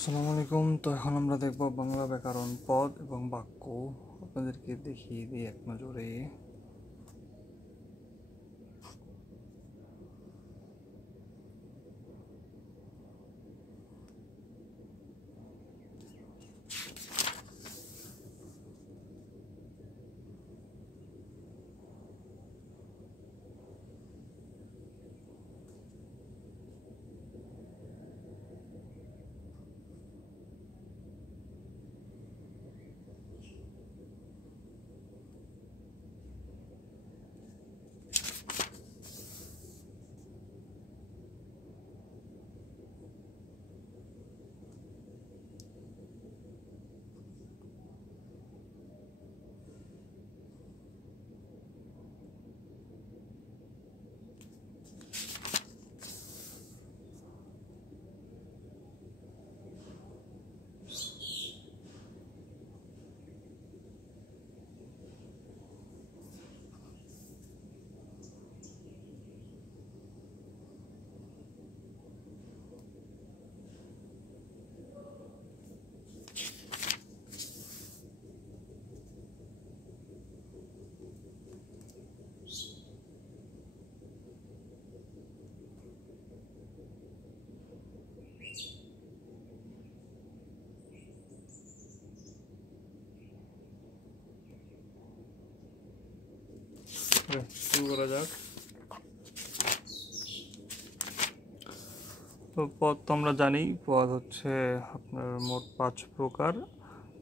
আসসালামু আলাইকুম। তো এখন আমরা দেখব বাংলা ব্যাকরণ পদ এবং বাক্য। আপনাদেরকে দেখিয়ে দিই এক নজরে। শুরু করা যাক। তো পদ তো আমরা জানি, পদ হচ্ছে আপনার মোট 5 প্রকার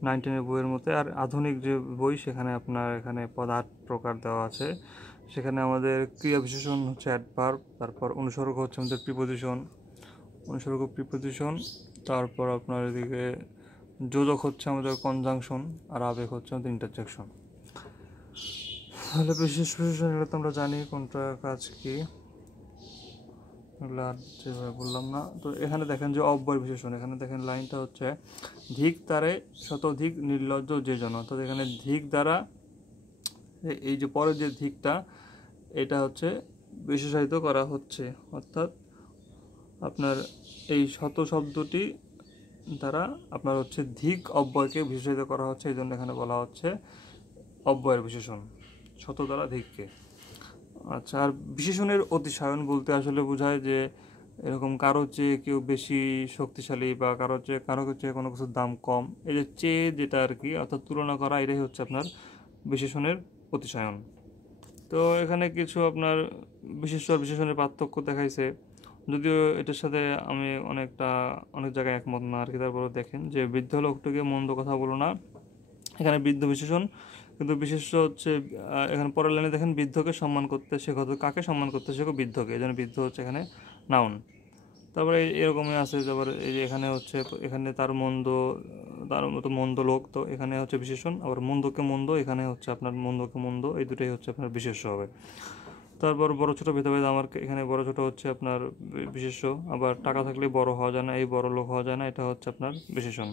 19 বইয়ের মধ্যে। আর আধুনিক যে বই সেখানে আপনার এখানে পদ 8 প্রকার দেওয়া আছে। সেখানে আমাদের ক্রিয়া বিশেষণ হচ্ছে অ্যাডভার্ব, তারপর অনুসর্গ হচ্ছে আমাদের প্রিপোজিশন, তারপর আপনার এদিকে যোজক হচ্ছে আমাদের কনজাংশন, আর আবেগ হচ্ছে আমাদের ইন্টারজেকশন। তাহলে বিশেষ বিশেষণ এগুলো তো আমরা জানি কোনটা কাজ কি, এগুলো আর যেভাবে বললাম না। তো এখানে দেখেন যে অব্যয় বিশেষণ, এখানে দেখেন লাইনটা হচ্ছে ধিক তারে শতধিক নির্লজ্জ যে জন। অর্থাৎ এখানে ধিক দ্বারা এই যে পরের যে ধিকটা, এটা হচ্ছে বিশেষায়িত করা হচ্ছে। অর্থাৎ আপনার এই শত শব্দটি দ্বারা আপনার হচ্ছে ধিক অব্যয়কে বিশেষায়িত করা হচ্ছে, এই জন্য এখানে বলা হচ্ছে অব্যয়ের বিশেষণ, শত দ্বারা ধিককে। আচ্ছা, আর বিশেষণের অতিশায়ন বলতে আসলে বোঝায় যে এরকম কারো চেয়ে কেউ বেশি শক্তিশালী বা কারো চেয়ে কোনো কিছুর দাম কম, এই যে চেয়ে যেটা আর কি, অর্থাৎ তুলনা করা, এটাই হচ্ছে আপনার বিশেষণের অতিশায়ন। তো এখানে কিছু আপনার বিশিষ্ট আর বিশেষণের পার্থক্য দেখাইছে, যদিও এটার সাথে আমি অনেক জায়গায় একমত না আর কি। তারপরে দেখেন যে বৃদ্ধ লোকটিকে মন্দ কথা বলো না, এখানে বৃদ্ধ বিশেষণ, কিন্তু বিশেষ্য হচ্ছে এখানে পরের লাইনে দেখেন বৃদ্ধকে সম্মান করতে শেখো। তো কাকে সম্মান করতে শেখো? বৃদ্ধকে, এই জন্য বৃদ্ধ হচ্ছে এখানে নাউন। তারপরে এরকমই আছে, তারপরে এই যে এখানে হচ্ছে এখানে তার মতো মন্দ লোক, তো এখানে হচ্ছে বিশেষণ। আবার মন্দকে মন্দ, এখানে হচ্ছে আপনার মন্দকে মন্দ, এই দুটোই হচ্ছে আপনার বিশেষ্য হবে। তারপর বড় ছোট ভেদাভেদ, আমার এখানে বড় ছোট হচ্ছে আপনার বিশেষ্য। আবার টাকা থাকলে বড় হওয়া যায় না, এই বড় লোক হওয়া যায় না, এটা হচ্ছে আপনার বিশেষণ।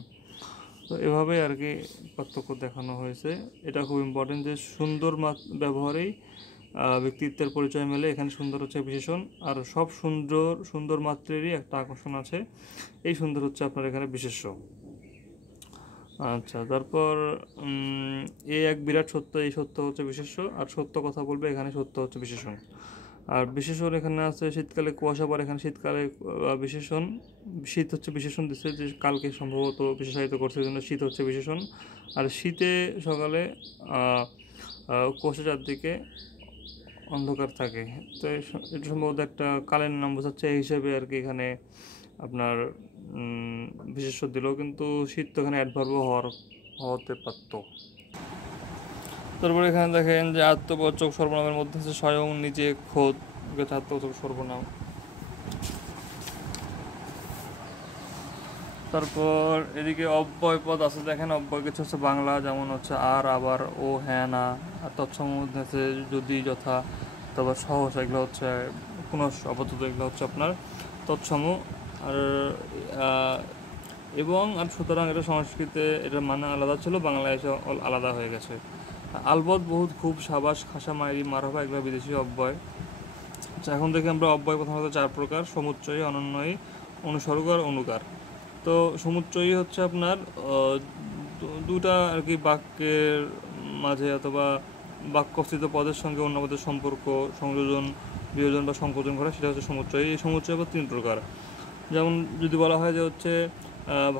তো এভাবেই আর কি পার্থক্য দেখানো হয়েছে। এটা খুব ইম্পর্টেন্ট যে সুন্দর ব্যবহারেই ব্যক্তিত্বের পরিচয় মেলে। এখানে সুন্দর হচ্ছে বিশেষণ, আর সব সুন্দর মাত্রেরই একটা আকর্ষণ আছে, এই সুন্দর হচ্ছে আপনার এখানে বিশেষ্য। আচ্ছা, তারপর এই এক বিরাট সত্য, এই সত্য হচ্ছে বিশেষ্য, আর সত্য কথা বলবে, এখানে সত্য হচ্ছে বিশেষণ। আর বিশেষণ এখানে আছে শীতকালে কুয়াশা পড়ে, এখানে শীতকালে বিশেষণ, শীত হচ্ছে বিশেষণ দিচ্ছে, যে কালকে সম্ভবত বিশেষায়িত করছে, এই জন্য শীত হচ্ছে বিশেষণ। আর শীতে সকালে কুয়াশা চারদিকে অন্ধকার থাকে, তো এটা সম্ভবত একটা কালের নাম বোঝাচ্ছে, এই হিসেবে আর কি এখানে আপনার বিশেষ্য দিল, কিন্তু শীত তো এখানে অ্যাডভার্ব হতে পারত। তারপরে এখানে দেখেন যে আত্মবাচক সর্বনামের মধ্যে আছে স্বয়ং, নিজে, খোদ, আত্মবাচক সর্বনাম। তারপর এদিকে অব্যয় পদ আছে, দেখেন অব্যয় কিছু হচ্ছে বাংলা, যেমন হচ্ছে আর, আবার, ও, হ্যাঁ, না। আর তৎসম মধ্যে আছে যদি, যথা, তারপর সহসা, এগুলো হচ্ছে পুনঃ, আপাতত এগুলো হচ্ছে আপনার তৎসম। আর এবং আর সুতরাং এটা সংস্কৃতে এটার মানে আলাদা ছিল, বাংলায় এসে আলাদা হয়ে গেছে। আলবত, বহুত, খুব, সাবাস, খাসা, মাইরি, মারহাবা, এগুলো বিদেশি অব্যয়। আচ্ছা, এখন দেখি আমরা অব্যয় প্রথমত 4 প্রকার: সমুচ্চয়ী, অনন্যয়ী, অনুসর্গ আর অনুকার। তো সমুচ্চয়ী হচ্ছে আপনার দুটা আর কি বাক্যের মাঝে অথবা বাক্যস্থিত পদের সঙ্গে অন্য পদের সম্পর্ক, সংযোজন, বিয়োজন বা সংকোচন করা, সেটা হচ্ছে সমুচ্চয়। এই সমুচ্চয় আবার 3 প্রকার। যেমন যদি বলা হয় যে হচ্ছে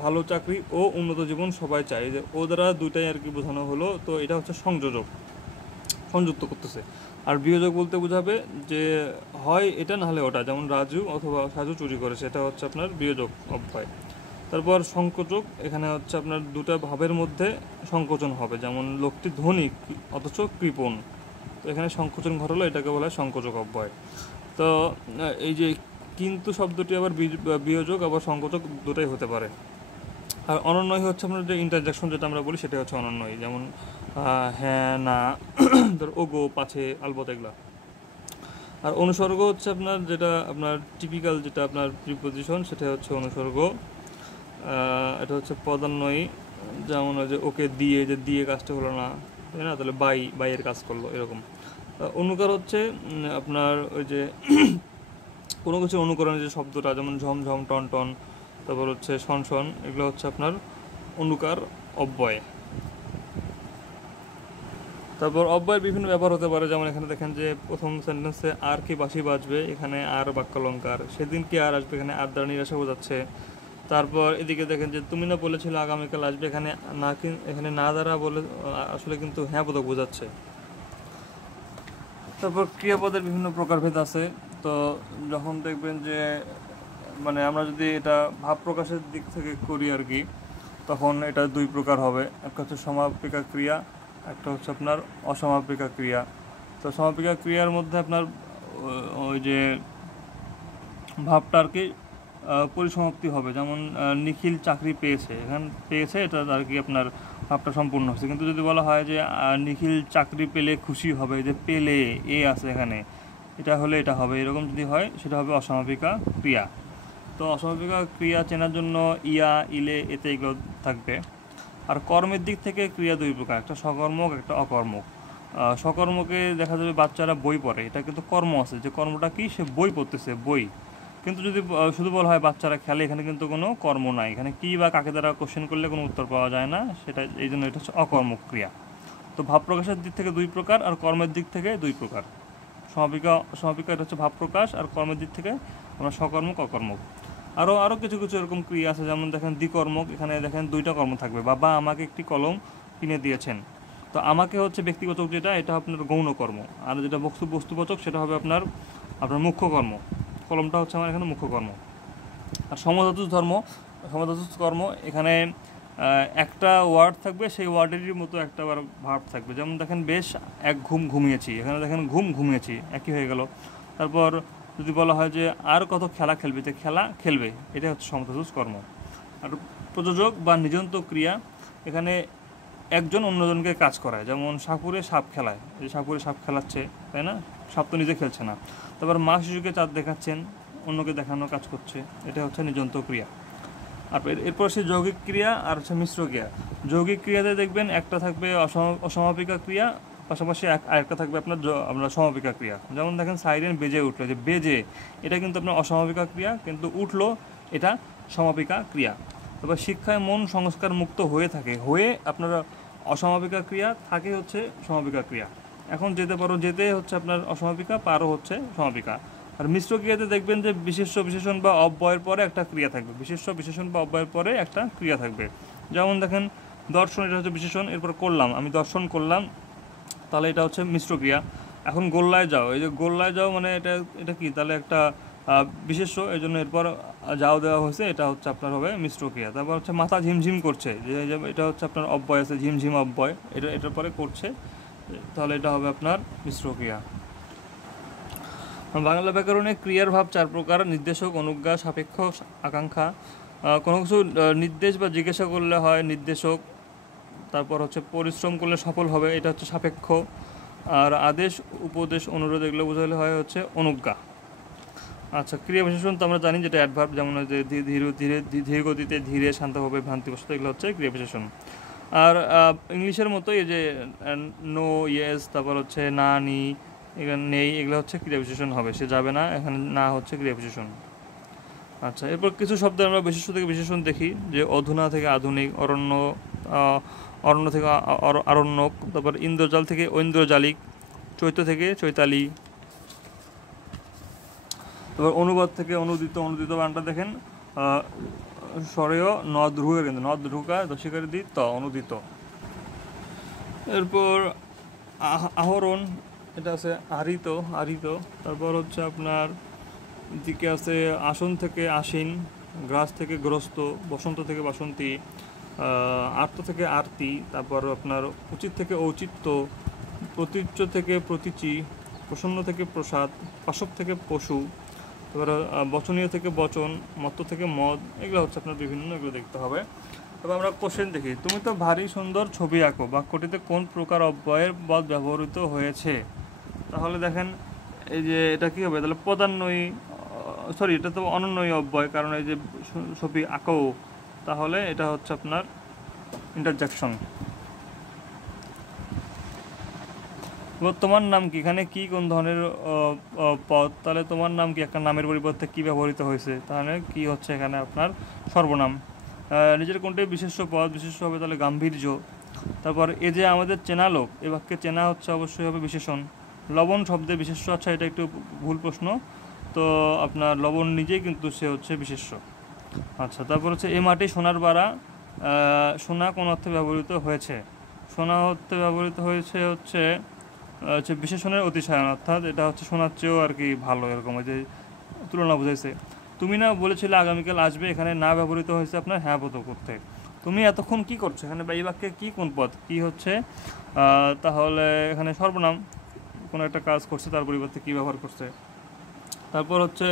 ভালো চাকরি ও উন্নত জীবন সবাই চায়, যে ও দ্বারা দুইটাই আর কি বোঝানো হলো, তো এটা হচ্ছে সংযোজক, সংযুক্ত করতেছে। আর বিয়োজক বলতে বোঝাবে যে হয় এটা না হলে ওটা, যেমন রাজু অথবা সাজু চুরি করে, সেটা হচ্ছে আপনার বিয়োজক অব্যয়। তারপর সংকোচক, এখানে হচ্ছে আপনার দুটা ভাবের মধ্যে সংকোচন হবে, যেমন লোকটি ধনী অথচ কৃপণ, তো এখানে সংকোচন ঘটালো, এটাকে বলা হয় সংকোচক অব্যয়। তো এই যে কিন্তু শব্দটি আবার বিয়োজক আবার সংকোচক দুটাই হতে পারে। আর অনন্যয় হচ্ছে আপনার যে ইন্টারজেকশন যেটা আমরা বলি, সেটা হচ্ছে অনন্যয়, যেমন হ্যাঁ, না, ধর ওগো, পাছে, আলবত, এগুলা। আর অনুসর্গ হচ্ছে আপনার যেটা আপনার টিপিক্যাল যেটা আপনার প্রিপোজিশন, সেটা হচ্ছে অনুসর্গ। এটা হচ্ছে পদান্বয়ী, যেমন ওই যে ওকে দিয়ে, যে দিয়ে কাজটা হলো না, তাই না, তাহলে বাইয়ের কাজ করলো, এরকম। অনুকার হচ্ছে আপনার ওই যে কোনো কিছু অনুকরণের যে শব্দটা, যেমন ঝমঝম, টন টন, তারপর হচ্ছে শন শন, এগুলো হচ্ছে আপনার অনুকার অব্যয়। তারপর অব্যয়ের বিভিন্ন ব্যবহার হতে পারে, যেমন এখানে দেখেন যে প্রথম সেন্টেন্সে আর কি বাঁশি বাজবে, এখানে আর বাক্যালঙ্কার, সেদিন কি আর আসবে, এখানে আর দ্বারা নিরাশা বোঝাচ্ছে। তারপর এদিকে দেখেন যে তুমি না বলেছিলে আগামীকাল আসবে, এখানে না, এখানে না দ্বারা বলে আসলে কিন্তু হ্যাঁ বোধক বোঝাচ্ছে। তারপর ক্রিয়াপদের বিভিন্ন প্রকারভেদ আছে। তো যখন দেখবেন যে মানে আমরা যদি এটা ভাব প্রকাশের দিক থেকে করি আর কি, তখন এটা 2 প্রকার হবে। একটা হচ্ছে সমাপিকা ক্রিয়া, একটা হচ্ছে আপনার অসমাপিকা ক্রিয়া। তো সমাপিকা ক্রিয়ার মধ্যে আপনার ওই যে ভাবটা আর কি পরিসমাপ্তি হবে, যেমন নিখিল চাকরি পেয়েছে, এখানে পেয়েছে, এটা আর কি আপনার ভাবটা সম্পূর্ণ হচ্ছে। কিন্তু যদি বলা হয় যে নিখিল চাকরি পেলে খুশি হবে, যে পেলে এ আছে এখানে, এটা হলে এটা হবে, এরকম যদি হয়, সেটা হবে অসমাপিকা ক্রিয়া। তো অসমাপিকা ক্রিয়া চেনার জন্য ইয়া, ইলে, এতে এগুলো থাকবে। আর কর্মের দিক থেকে ক্রিয়া 2 প্রকার, একটা সকর্মক, একটা অকর্মক। সকর্মকে দেখা যাবে বাচ্চারা বই পড়ে, এটা কিন্তু কর্ম আছে, যে কর্মটা কি, সে বই পড়তেছে, বই। কিন্তু যদি শুধু বলা হয় বাচ্চারা খেলে, এখানে কিন্তু কোনো কর্ম নাই, এখানে কী বা কাকে দ্বারা কোশ্চেন করলে কোনো উত্তর পাওয়া যায় না, সেটা এই জন্য এটা হচ্ছে অকর্মক ক্রিয়া। তো ভাব প্রকাশের দিক থেকে 2 প্রকার, আর কর্মের দিক থেকে 2 প্রকার। সমাপিকা এটা হচ্ছে ভাব প্রকাশ, আর কর্মের দিক থেকে আমরা সকর্মক, অকর্মক। আরও কিছু কিছু এরকম ক্রিয়া আছে, যেমন দেখেন দ্বিকর্মক, এখানে দেখেন 2টা কর্ম থাকবে, বাবা আমাকে একটি কলম কিনে দিয়েছেন। তো আমাকে হচ্ছে ব্যক্তিবাচক, যেটা এটা আপনার গৌণ কর্ম, আর যেটা বস্তুবাচক সেটা হবে আপনার মুখ্য কর্ম। কলমটা হচ্ছে আমার এখানে মুখ্য কর্ম। আর সমধাতুজ কর্ম, এখানে একটা ওয়ার্ড থাকবে, সেই ওয়ার্ডেরই মতো একটা ভার্ব থাকবে, যেমন দেখেন বেশ এক ঘুম ঘুমিয়েছি, এখানে দেখেন ঘুম ঘুমিয়েছি, একই হয়ে গেল। তারপর যদি বলা হয় যে আর কত খেলা খেলবে, তো খেলা খেলবে, এটা হচ্ছে সমধাতুজ কর্ম। আর প্রযোজক বা নিযন্ত ক্রিয়া, এখানে একজন অন্যজনকে কাজ করায়, যেমন সাপুরে সাপ খেলায়, যে সাপুরে সাপ খেলাচ্ছে, তাই না, সাপ তো নিজে খেলছে না। তারপর মা শিশুকে চাঁদ দেখাচ্ছেন, অন্যকে দেখানো কাজ করছে, এটা হচ্ছে নিযন্ত ক্রিয়া। আর এরপর সে যৌগিক ক্রিয়া আর হচ্ছে মিশ্র ক্রিয়া। যৌগিক ক্রিয়াতে দেখবেন একটা থাকবে অসমাপিকা ক্রিয়া, পাশাপাশি আরেকটা থাকবে আপনার সমাপিকা ক্রিয়া। যেমন দেখেন সাইরেন বেজে উঠলো, যে বেজে, এটা কিন্তু আপনার অসমাপিকা ক্রিয়া, কিন্তু উঠলো, এটা সমাপিকা ক্রিয়া। তবে শিক্ষায় মন সংস্কার মুক্ত হয়ে থাকে, হয়ে আপনারা অসমাপিকা ক্রিয়া থাকে হচ্ছে সমাপিকা ক্রিয়া। এখন যেতে পারো, যেতে হচ্ছে আপনার অসমাপিকা, পারো হচ্ছে সমাপিকা। আর মিশ্র ক্রিয়াতে দেখবেন যে বিশেষ্য বিশেষণ বা অব্যয়ের পরে একটা ক্রিয়া থাকবে, বিশেষ্য বিশেষণ বা অব্যয়ের পরে একটা ক্রিয়া থাকবে। যেমন দেখেন দর্শন, এটা হচ্ছে বিশেষণ, এরপর করলাম, আমি দর্শন করলাম, তাহলে এটা হচ্ছে মিশ্র ক্রিয়া। এখন গোল্লায় যাও, এই যে গোল্লায় যাও মানে এটা কি, তাহলে একটা বিশেষ্য, এই জন্য এরপর যাও দেওয়া হয়েছে, এটা হচ্ছে আপনার হবে মিশ্র ক্রিয়া। তারপর হচ্ছে মাথা ঝিমঝিম করছে, যে এটা হচ্ছে আপনার অব্যয় আছে, ঝিমঝিম অব্যয়, এটার পরে করছে, তাহলে এটা হবে আপনার মিশ্র ক্রিয়া। বাংলা ব্যাকরণে ক্রিয়ার ভাব 4 প্রকার: নির্দেশক, অনুজ্ঞা, সাপেক্ষ, আকাঙ্ক্ষা। কোনো কিছু নির্দেশ বা জিজ্ঞাসা করলে হয় নির্দেশক, তারপর হচ্ছে পরিশ্রম করলে সফল হবে, এটা হচ্ছে সাপেক্ষ। আর আদেশ, উপদেশ, অনুরোধ, এগুলো বোঝালে হয় হচ্ছে অনুজ্ঞা। আচ্ছা, ক্রিয়া বিশেষণ তো আমরা জানি, যেটা অ্যাডভার্ব, যেমন যে ধীর গতিতে, ধীরে, শান্তভাবে, ভ্রান্তিবশত, এগুলো হচ্ছে ক্রিয়া বিশেষণ। আর ইংলিশের মতো এই যে নো, ইয়েস, তারপর হচ্ছে না, নি, এখানে নেই, এগুলো হচ্ছে ক্রিয়া বিশেষণ হবে, সে যাবে না, এখানে না হচ্ছে ক্রিয়া বিশেষণ। আচ্ছা, এরপর কিছু শব্দ আমরা বিশেষ্য থেকে বিশেষণ দেখি, যে অধুনা থেকে আধুনিক, অরণ্য থেকে আরণ্যক, তারপর ইন্দ্রজাল থেকে ঐন্দ্রজালিক, চৈত্র থেকে চৈতালি, তারপর অনুবাদ থেকে অনুদিত। অনুদিত বানটা দেখেন স্বরেয় নদ্রুকা, কিন্তু নদ্রুকা দশিকারি দি ত, অনুদিত। এরপর আহরণ, এটা আছে আহৃত, আহৃত। তারপর হচ্ছে আপনার দিকে আছে আসন থেকে আসীন, গ্রাস থেকে গ্রস্ত, বসন্ত থেকে বাসন্তী, আর্ত থেকে আরতি। তারপর আপনার উচিত থেকে ঔচিত্য, প্রতীচ্য থেকে প্রতীচি, প্রসন্ন থেকে প্রসাদ, পাশব থেকে পশু, তারপর বচনীয় থেকে বচন, মত্ত থেকে মদ। এগুলো হচ্ছে আপনার বিভিন্ন, এগুলো দেখতে হবে। তবে আমরা কোশ্চেন দেখি, তুমি তো ভারী সুন্দর ছবি আঁকো, বাক্যটিতে কোন প্রকার অব্যয়ের পদ ব্যবহৃত হয়েছে? তাহলে দেখেন এই যে এটা কি হবে, তাহলে পদান্বয়ী, সরি এটা তো অনন্বয়ী অব্যয়, কারণ এই যে ছবি আঁকো, তাহলে এটা হচ্ছে আপনার ইন্টারজেকশন। তোমার নাম কি, এখানে কি কোন ধরনের পদ, তাহলে তোমার নাম কি একটা নামের পরিবর্তে কি ব্যবহৃত হয়েছে, তাহলে কি হচ্ছে এখানে আপনার সর্বনাম। নিজের কোনটি বিশেষ্য পদ, বিশেষ্য হবে তাহলে গাম্ভীর্য। তারপর এ যে আমাদের চেনা লোক, এ বাক্যে চেনা হচ্ছে অবশ্যই হবে বিশেষণ। লবণ শব্দে বিশেষ্য, আচ্ছা এটা একটু ভুল প্রশ্ন, তো আপনার লবণ নিজেই কিন্তু সে হচ্ছে বিশেষ্য। আচ্ছা, তারপর হচ্ছে এ মাটি সোনার বাড়া, সোনা কোন অর্থে ব্যবহৃত হয়েছে? সোনা অর্থে ব্যবহৃত হয়েছে হচ্ছে বিশেষণের অতিশয়ন, অর্থাৎ এটা হচ্ছে সোনার চেয়েও আর কি ভালো, এরকম ওই যে তুলনা বুঝাইছে। তুমি না বলেছিলে আগামীকাল আসবে, এখানে না ব্যবহৃত হয়েছে আপনার হ্যাঁ বোধ করতে। তুমি এতক্ষণ কি করছো, এখানে বা এই বাক্যে কি কোন পদ কি হচ্ছে, তাহলে এখানে সর্বনাম, কোনো একটা কাজ করছে তার পরিবর্তে কি ব্যবহার করছে। তারপর হচ্ছে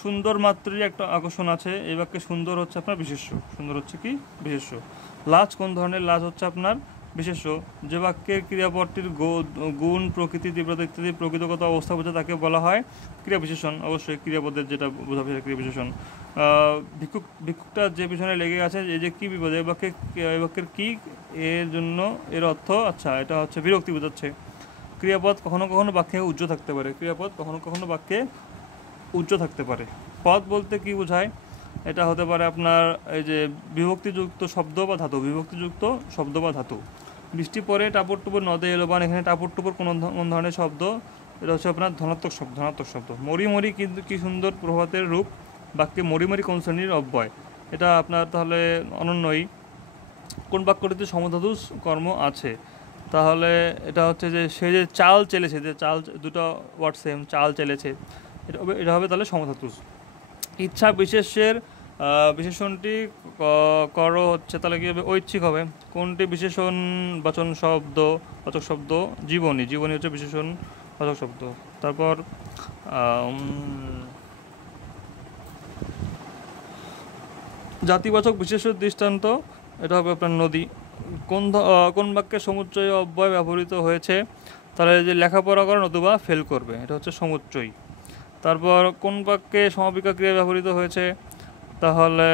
সুন্দর মাত্রই একটা আকর্ষণ আছে, এই বাক্যে সুন্দর হচ্ছে আপনার বিশেষ্য, সুন্দর হচ্ছে কি বিশেষ্য। লাজ কোন ধরনের, লাজ হচ্ছে আপনার বিশেষ্য। যে বাক্যের ক্রিয়াপদটির গুণ, প্রকৃতি, তীব্রতা ইত্যাদি প্রকৃতিগত অবস্থা বোঝা তাকে বলা হয় ক্রিয়া বিশেষণ। অবশ্যই ক্রিয়াপদের যেটা বোঝা যায় ক্রিয়া বিশেষণ। ভিক্ষুকটা যে পিছনে লেগে আছে, এই যে কি বিপদ, এই বাক্যের কি এর জন্য, এর অর্থ, আচ্ছা এটা হচ্ছে বিরক্তি বোঝাচ্ছে। ক্রিয়াপদ কখনো কখনো বাক্যে উজ্জ্ব থাকতে পারে, ক্রিয়াপদ কখনো কখনো বাক্যে উজ্জ্ব থাকতে পারে। পদ বলতে কি বোঝায়, এটা হতে পারে আপনার এই যে বিভক্তিযুক্ত শব্দ বা ধাতু, বিভক্তিযুক্ত শব্দ বা ধাতু। বৃষ্টি পরে টাপর টুপুর নদে এলো বান, এখানে টাপর টুপুর কোন ধরনের শব্দ, এটা হচ্ছে আপনার ধনাত্মক শব্দ, ধনাত্মক শব্দ। মরি মরি কিন্তু কি সুন্দর প্রভাতের রূপ, বাক্যে মরি মরি কোন শ্রেণীর অব্যয়, এটা আপনার তাহলে অনন্যই। কোন বাক্যটিতে সমধাতু কর্ম আছে, তাহলে এটা হচ্ছে যে সে যে চাল চেলেছে, যে চাল, দুটো ওয়ার্ড সেম, চাল চেলেছে, এটা হবে তাহলে সমধাতু। ইচ্ছা বিশেষের বিশেষণটি করো হচ্ছে তাহলে কি হবে, ঐচ্ছিক হবে। কোনটি বিশেষণ বাচন শব্দ, বাচক শব্দ, জীবনী, জীবনী হচ্ছে বিশেষণ বাচক শব্দ। তারপর জাতিবাচক বিশেষ দৃষ্টান্ত, এটা হবে আপনার নদী। কোন বাক্যে সমুচ্চয় অব্যয় ব্যবহৃত হয়েছে, তাহলে যে লেখাপড়া করে নতুবা ফেল করবে, এটা হচ্ছে সমুচ্চয়। তারপর কোন বাক্যে সমাপিকা ক্রিয়া ব্যবহৃত হয়েছে, তাহলে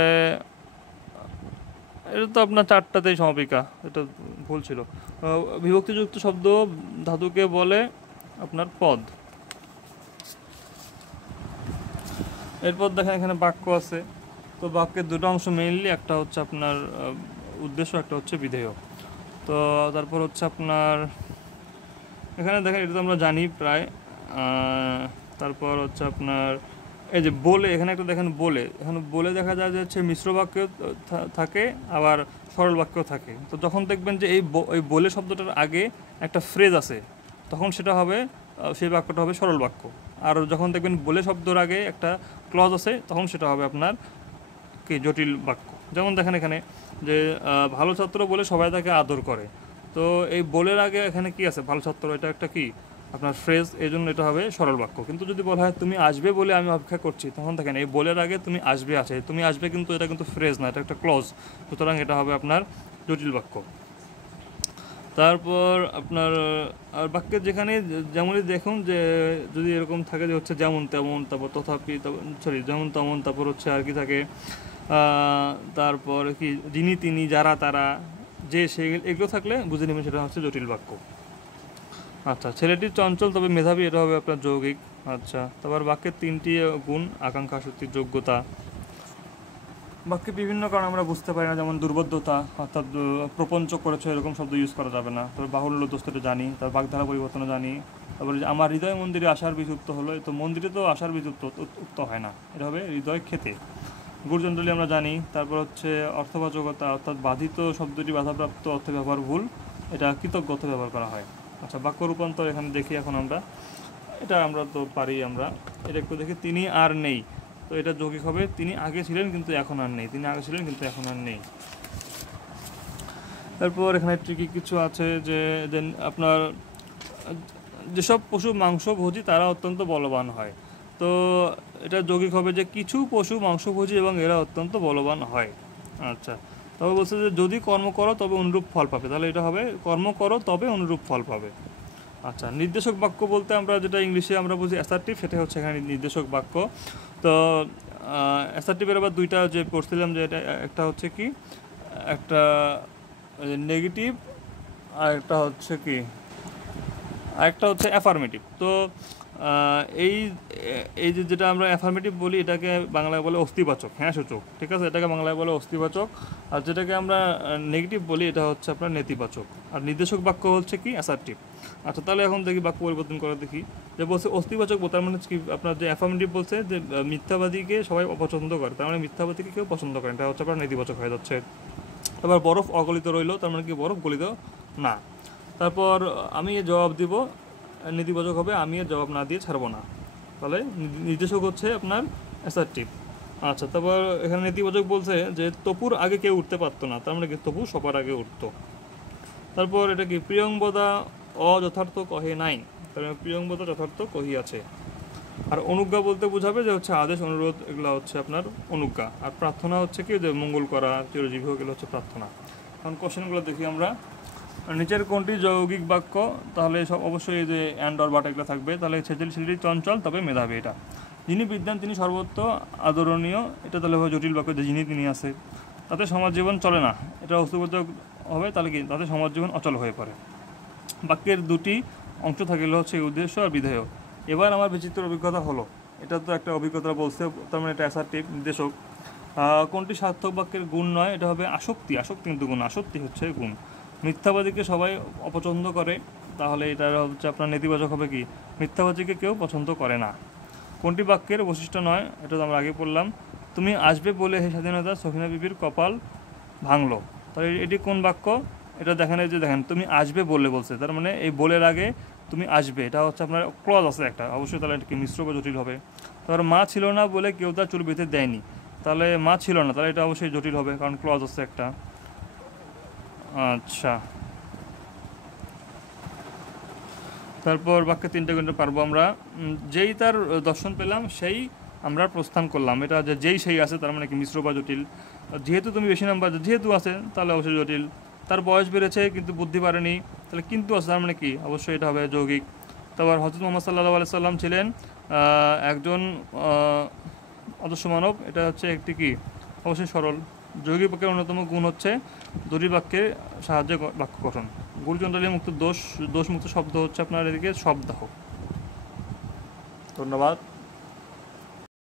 এটা তো আপনার চারটাতেই সমাপিকা, এটা ভুল ছিল। বিভক্তিযুক্ত শব্দ ধাতুকে বলে আপনার পদ। এরপর দেখেন এখানে বাক্য আছে, তো বাক্যের দুটো অংশ মেইনলি, একটা হচ্ছে আপনার উদ্দেশ্য, একটা হচ্ছে বিধেয়। তো তারপর হচ্ছে আপনার এখানে দেখেন, এটা তো আমরা জানি প্রায়। তারপর হচ্ছে আপনার এই যে বলে, এখানে একটা দেখেন বলে, এখানে বলে দেখা যায় যে হচ্ছে মিশ্র বাক্য থাকে, আবার সরল বাক্য থাকে। তো যখন দেখবেন যে এই বলে শব্দটার আগে একটা ফ্রেজ আছে, তখন সেটা হবে, সেই বাক্যটা হবে সরল বাক্য। আর যখন দেখবেন বলে শব্দর আগে একটা ক্লজ আছে, তখন সেটা হবে আপনার কি জটিল বাক্য। যেমন দেখেন এখানে যে ভালো ছাত্র বলে সবাই তাকে আদর করে, তো এই বলের আগে এখানে কি আছে, ভালো ছাত্র, এটা একটা কি আপনার ফ্রেজ, এই জন্য এটা হবে সরল বাক্য। কিন্তু যদি বলা হয় তুমি আসবে বলে আমি অপেক্ষা করছি, তখন দেখেন এই বলের আগে তুমি আসবে আছে, তুমি আসবে কিন্তু এটা কিন্তু ফ্রেজ না, এটা একটা ক্লজ, সুতরাং এটা হবে আপনার জটিল বাক্য। তারপর আপনার আর বাক্যের যেখানে যেমনই দেখুন যে যদি এরকম থাকে যে হচ্ছে যেমন তেমন, তারপর তথাপি, সরি যেমন তেমন, তারপর হচ্ছে আর কি থাকে, তারপর কি যিনি তিনি যারা তারা যে সে, এগুলো থাকলে বুঝে নেবেন সেটা হচ্ছে জটিল বাক্য। আচ্ছা, ছেলেটি চঞ্চল তবে মেধাবী, এটা হবে আপনার যৌগিক। আচ্ছা, তারপর বাক্যের 3টি গুণ, আকাঙ্ক্ষা, আসক্তি, যোগ্যতা। বাক্যে বিভিন্ন কারণ আমরা বুঝতে পারি না, যেমন দুর্বোধ্যতা, অর্থাৎ প্রপঞ্চ করেছে এরকম শব্দ ইউজ করা যাবে না। তারপর বাহুল্য দোস্তটা জানি, তার বাগধারা পরিবর্তনও জানি। তারপরে যে আমার হৃদয় মন্দিরে আশার বীজ উক্ত হলো, তো মন্দিরে তো আশার বীজ উক্ত হয় না, এটা হবে হৃদয় খেতে। গুরুচণ্ডলী আমরা জানি। তারপর হচ্ছে অর্থবাচকতা, অর্থাৎ বাধিত শব্দটি বাধাপ্রাপ্ত অর্থে ব্যবহার ভুল, এটা কৃতজ্ঞ অর্থে ব্যবহার করা হয়। আচ্ছা, বাক্য রূপান্তর এখানে দেখি এখন আমরা, এটা আমরা তো পারি, আমরা এটা একটু দেখি। তিনি আর নেই, তো এটা যৌগিক হবে তিনি আগে ছিলেন কিন্তু এখন আর নেই, তিনি আগে ছিলেন কিন্তু এখন আর নেই। তারপর এখানে ট্রিকি কিছু আছে যে আপনার যেসব পশু মাংসভোজী তারা অত্যন্ত বলবান হয়, তো এটা যৌগিক হবে যে কিছু পশু মাংসভোজী এবং এরা অত্যন্ত বলবান হয়। আচ্ছা, তবে বলছে যে যদি কর্ম করো তবে অনুরূপ ফল পাবে, তাহলে এটা হবে কর্ম করো তবে অনুরূপ ফল পাবে। আচ্ছা, নির্দেশক বাক্য বলতে আমরা যেটা ইংলিশে আমরা বুঝি অ্যাসার্টিভ, সেটা হচ্ছে এখানে নির্দেশক বাক্য। তো অ্যাসার্টিভের আবার দুইটা যে পড়ছিলাম, যে এটা একটা হচ্ছে কি, একটা নেগেটিভ আর একটা হচ্ছে কি, আরেকটা হচ্ছে অ্যাফার্মেটিভ। তো এই এই যে যেটা আমরা অ্যাফার্মেটিভ বলি এটাকে বাংলায় বলে অস্তিবাচক, হ্যাঁ সূচক, ঠিক আছে, এটাকে বাংলায় বলে অস্তিবাচক। আর যেটাকে আমরা নেগেটিভ বলি এটা হচ্ছে আপনার নেতিবাচক। আর নির্দেশক বাক্য হচ্ছে কি অ্যাসার্টিভ। আচ্ছা, তাহলে এখন দেখি বাক্য পরিবর্তন করে দেখি। যে বলছে অস্তিবাচক, তার মানে কি আপনার যে অ্যাফার্মেটিভ বলছে যে মিথ্যাবাদীকে সবাই অপছন্দ করে, তার মানে মিথ্যাবাদীকে কেউ পছন্দ করে, এটা হচ্ছে আপনার নেতিবাচক হয়ে যাচ্ছে। তারপর বরফ অগলিত রইল, তার মানে কি বরফ গলিত না। তারপর আমি জবাব দিব, নেতিবাচক হবে আমি এর জবাব না দিয়ে ছাড়বো না, তাহলে নির্দেশক হচ্ছে আপনার অ্যাসার্টিভ। আচ্ছা, তারপর এখানে নেতিবাচক বলছে যে তপুর আগে কেউ উঠতে পারতো না, তার মানে কি তপু সবার আগে উঠতো। তারপর এটা কি প্রিয়ংবদা অযথার্থ কহে নাই, তার মানে প্রিয়ংবদা যথার্থ কহিয়াছে। আর অনুজ্ঞা বলতে বোঝাবে যে হচ্ছে আদেশ, অনুরোধ, এগুলো হচ্ছে আপনার অনুজ্ঞা। আর প্রার্থনা হচ্ছে কি যে মঙ্গল করা, চিরজীবী হোক, এগুলো হচ্ছে প্রার্থনা। এখন কোশ্চেনগুলো দেখি আমরা। নিচের কোনটি যৌগিক বাক্য, তাহলে সব অবশ্যই যে অ্যান্ড অর বাট এগুলো থাকবে। তাহলে ছেলেটি চঞ্চল তবে মেধাবী, এটা। যিনি বিদ্যান তিনি সর্বত্র আদরণীয়, এটা তাহলে হবে জটিল বাক্য, যে যিনি তিনি আছে। তাতে সমাজ জীবন চলে না, এটা অস্তুবোধক হবে, তাহলে কি তাতে সমাজ জীবন অচল হয়ে পড়ে। বাক্যের দুটি অংশ থাকলে হচ্ছে উদ্দেশ্য আর বিধেয়। এবার আমার বিচিত্র অভিজ্ঞতা হলো, এটা তো একটা অভিজ্ঞতা বলছে, তার মানে এটা অ্যাসার্টিভ নির্দেশক। কোনটি সার্থক বাক্যের গুণ নয়, এটা হবে আসক্তি, আসক্তি কিন্তু গুণ, আসক্তি হচ্ছে গুণ। মিথ্যাবাদীকে সবাই অপছন্দ করে, তাহলে এটা হচ্ছে আপনার নেতিবাচক হবে কি, মিথ্যাবাদীকে কেউ পছন্দ করে না। কোনটি বাক্যের বৈশিষ্ট্য নয়, এটা তো আমরা আগে পড়লাম। তুমি আসবে বলে হে স্বাধীনতা সখিনা বিবির কপাল ভাঙলো, তাহলে এটি কোন বাক্য, এটা দেখেন, এই যে দেখেন তুমি আসবে বলে বলছে, তার মানে এই বলের আগে তুমি আসবে, এটা হচ্ছে আপনার ক্লজ আছে একটা, অবশ্যই তাহলে এটাকে মিশ্র বা জটিল হবে। তারপর মা ছিল না বলে কেউ তার চুল বেঁধে দেয়নি, তাহলে মা ছিল না, তাহলে এটা অবশ্যই জটিল হবে, কারণ ক্লজ আছে একটা। আচ্ছা, তারপর বাক্যে 3টে কিন্তু পারবো আমরা। যেই তার দর্শন পেলাম সেই আমরা প্রস্থান করলাম, এটা যে যেই সেই আছে, তার মানে কি মিশ্র বা জটিল। যেহেতু তুমি বেশি নাম্বার, যেহেতু আছে তাহলে অবশ্যই জটিল। তার বয়স বেড়েছে কিন্তু বুদ্ধি বাড়েনি, তাহলে কিন্তু আছে, তার মানে কি অবশ্যই এটা হবে যৌগিক। তারপর হযরত মুহাম্মদ সাল্লাল্লাহু আলাইহি সাল্লাম ছিলেন একজন আদর্শ মানব, এটা হচ্ছে একটি কি অবশ্যই সরল। যৌগিক বাক্যের অন্যতম গুণ হচ্ছে দুটি বাক্যের সাহায্যে বাক্য গঠন। গুরুচণ্ডলী মুক্ত দোষমুক্ত শব্দ হচ্ছে আপনার এদিকে শব্দাহ। ধন্যবাদ।